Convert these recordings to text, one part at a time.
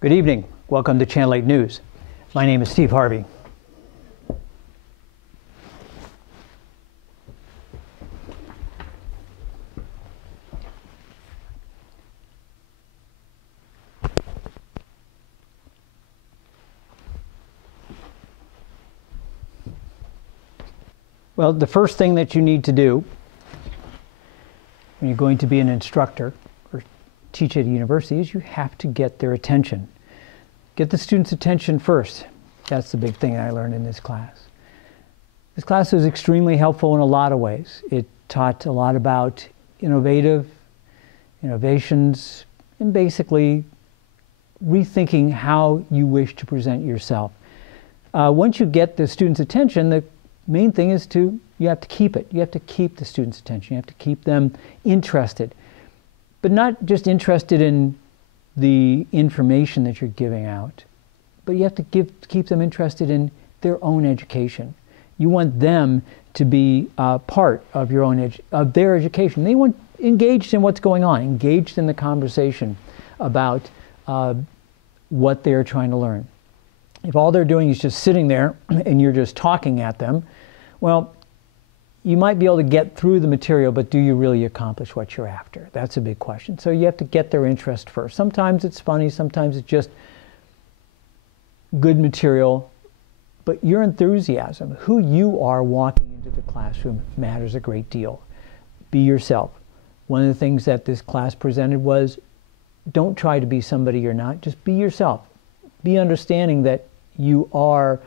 Good evening. Welcome to Channel 8 News. My name is Steve Harvey. Well, the first thing that you need to do when you're going to be an instructor or teach at a university is you have to get their attention. Get the students' attention first. That's the big thing I learned in this class. This class was extremely helpful in a lot of ways. It taught a lot about innovations, and basically rethinking how you wish to present yourself. Once you get the students' attention, the main thing is you have to keep it. You have to keep the students' attention. You have to keep them interested, but not just interested in the information that you're giving out, but you have to keep them interested in their own education. You want them to be part of their education. They want engaged in what's going on, engaged in the conversation about what they're trying to learn. If all they're doing is just sitting there and you're just talking at them, well, you might be able to get through the material, but do you really accomplish what you're after? That's a big question. So you have to get their interest first. Sometimes it's funny, sometimes it's just good material, but your enthusiasm, who you are walking into the classroom, matters a great deal. Be yourself. One of the things that this class presented was, don't try to be somebody you're not, just be yourself. Be understanding that you are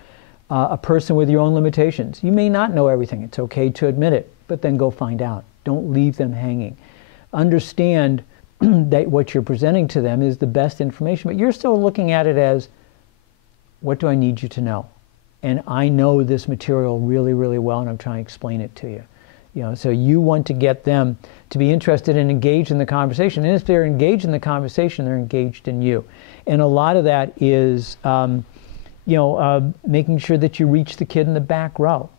a person with your own limitations. You may not know everything. It's okay to admit it, but then go find out. Don't leave them hanging. Understand that what you're presenting to them is the best information, but you're still looking at it as, what do I need you to know? And I know this material really, really well, and I'm trying to explain it to you. So you want to get them to be interested and engaged in the conversation. And if they're engaged in the conversation, they're engaged in you. And a lot of that is making sure that you reach the kid in the back row.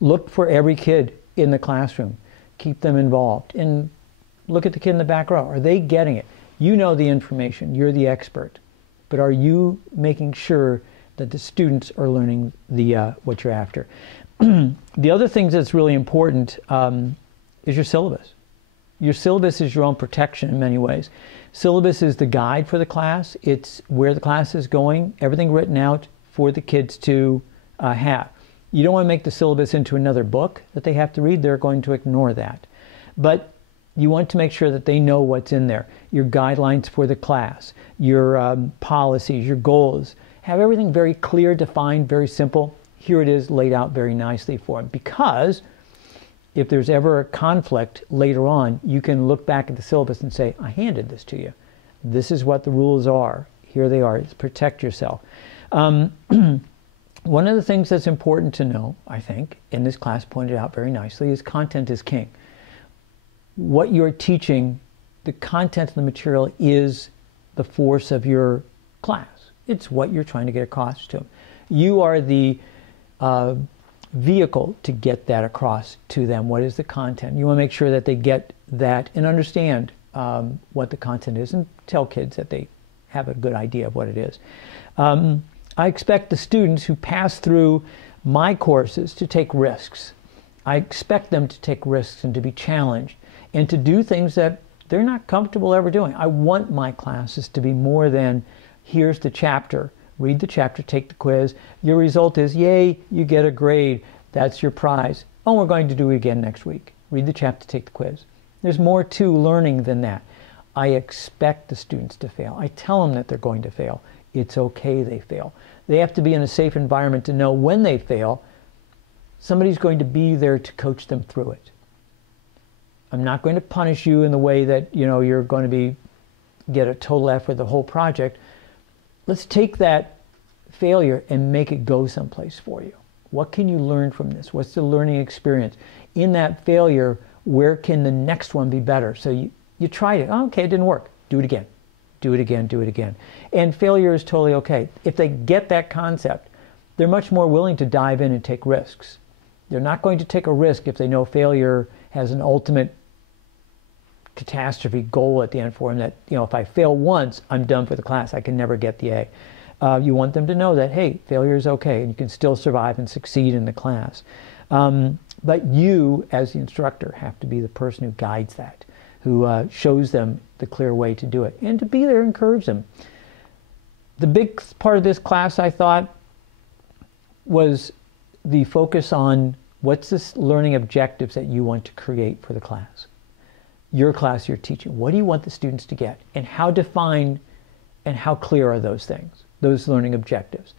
Look for every kid in the classroom. Keep them involved. And look at the kid in the back row. Are they getting it? You know the information. You're the expert. But are you making sure that the students are learning what you're after? The other thing that's really important is your syllabus. Your syllabus is your own protection in many ways. Syllabus is the guide for the class. It's where the class is going, everything written out for the kids to have. You don't want to make the syllabus into another book that they have to read. They're going to ignore that. But you want to make sure that they know what's in there. Your guidelines for the class, your policies, your goals. Have everything very clear, defined, very simple. Here it is laid out very nicely for them. Because if there's ever a conflict later on, you can look back at the syllabus and say, I handed this to you. This is what the rules are. Here they are. Protect yourself. One of the things that's important to know, I think, and this class pointed out very nicely, is content is king. What you're teaching, the content of the material is the force of your class. It's what you're trying to get across to them. You are the vehicle to get that across to them. What is the content? You want to make sure that they get that and understand what the content is, and tell kids that they have a good idea of what it is. I expect the students who pass through my courses to take risks. I expect them to take risks and to be challenged and to do things that they're not comfortable ever doing. I want my classes to be more than, here's the chapter. Read the chapter, take the quiz. Your result is, yay, you get a grade. That's your prize. Oh, we're going to do it again next week. Read the chapter, take the quiz. There's more to learning than that. I expect the students to fail. I tell them that they're going to fail. It's okay they fail. They have to be in a safe environment to know when they fail, somebody's going to be there to coach them through it. I'm not going to punish you in the way that you're going to get a total F for the whole project. Let's take that failure and make it go someplace for you. What can you learn from this? What's the learning experience? In that failure, where can the next one be better? So you tried it. Oh, okay, it didn't work. Do it again. Do it again, do it again. And failure is totally okay. If they get that concept, they're much more willing to dive in and take risks. They're not going to take a risk if they know failure has an ultimate catastrophe goal at the end for them that, you know, if I fail once, I'm done for the class. I can never get the A. You want them to know that, hey, failure is okay, and you can still survive and succeed in the class. But you, as the instructor, have to be the person who guides that, who shows them the clear way to do it, and to be there and encourage them. The big part of this class, I thought, was the focus on what's the learning objectives that you want to create for the class. Your class you're teaching. What do you want the students to get? And how defined and how clear are those things, those learning objectives?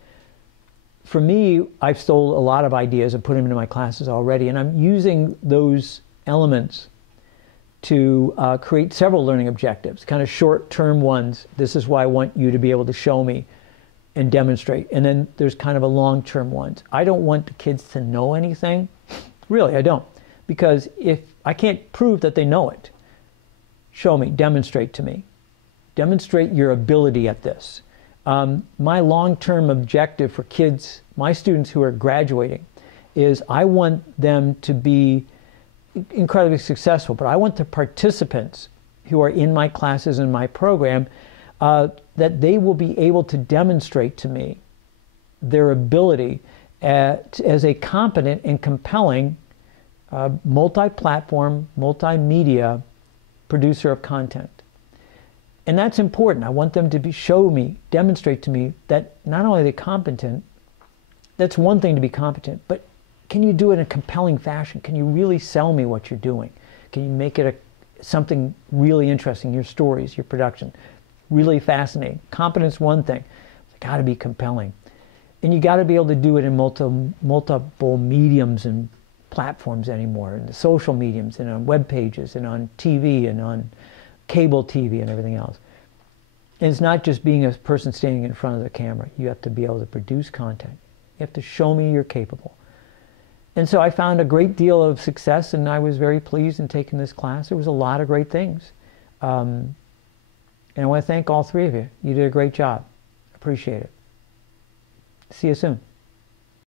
For me, I've stole a lot of ideas and put them into my classes already, and I'm using those elements to create several learning objectives, kind of short-term ones. This is why I want you to be able to show me and demonstrate. And then there's kind of a long-term ones. I don't want the kids to know anything. Really, I don't. Because if I can't prove that they know it, show me, demonstrate to me. Demonstrate your ability at this. My long-term objective for kids, my students who are graduating, is I want them to be incredibly successful, but I want the participants who are in my classes and my program that they will be able to demonstrate to me their ability as a competent and compelling multi-platform, multimedia producer of content. And that's important. I want them to show me, demonstrate to me that not only are they competent, that's one thing to be competent, but can you do it in a compelling fashion? Can you really sell me what you're doing? Can you make it something really interesting, your stories, your production? Really fascinating. Competence, one thing. It's got to be compelling. And you got to be able to do it in multiple mediums and platforms anymore, in the social mediums and on web pages and on TV and on cable TV and everything else. And it's not just being a person standing in front of the camera. You have to be able to produce content. You have to show me you're capable. And so I found a great deal of success, and I was very pleased in taking this class. There was a lot of great things. And I want to thank all three of you. You did a great job. Appreciate it. See you soon.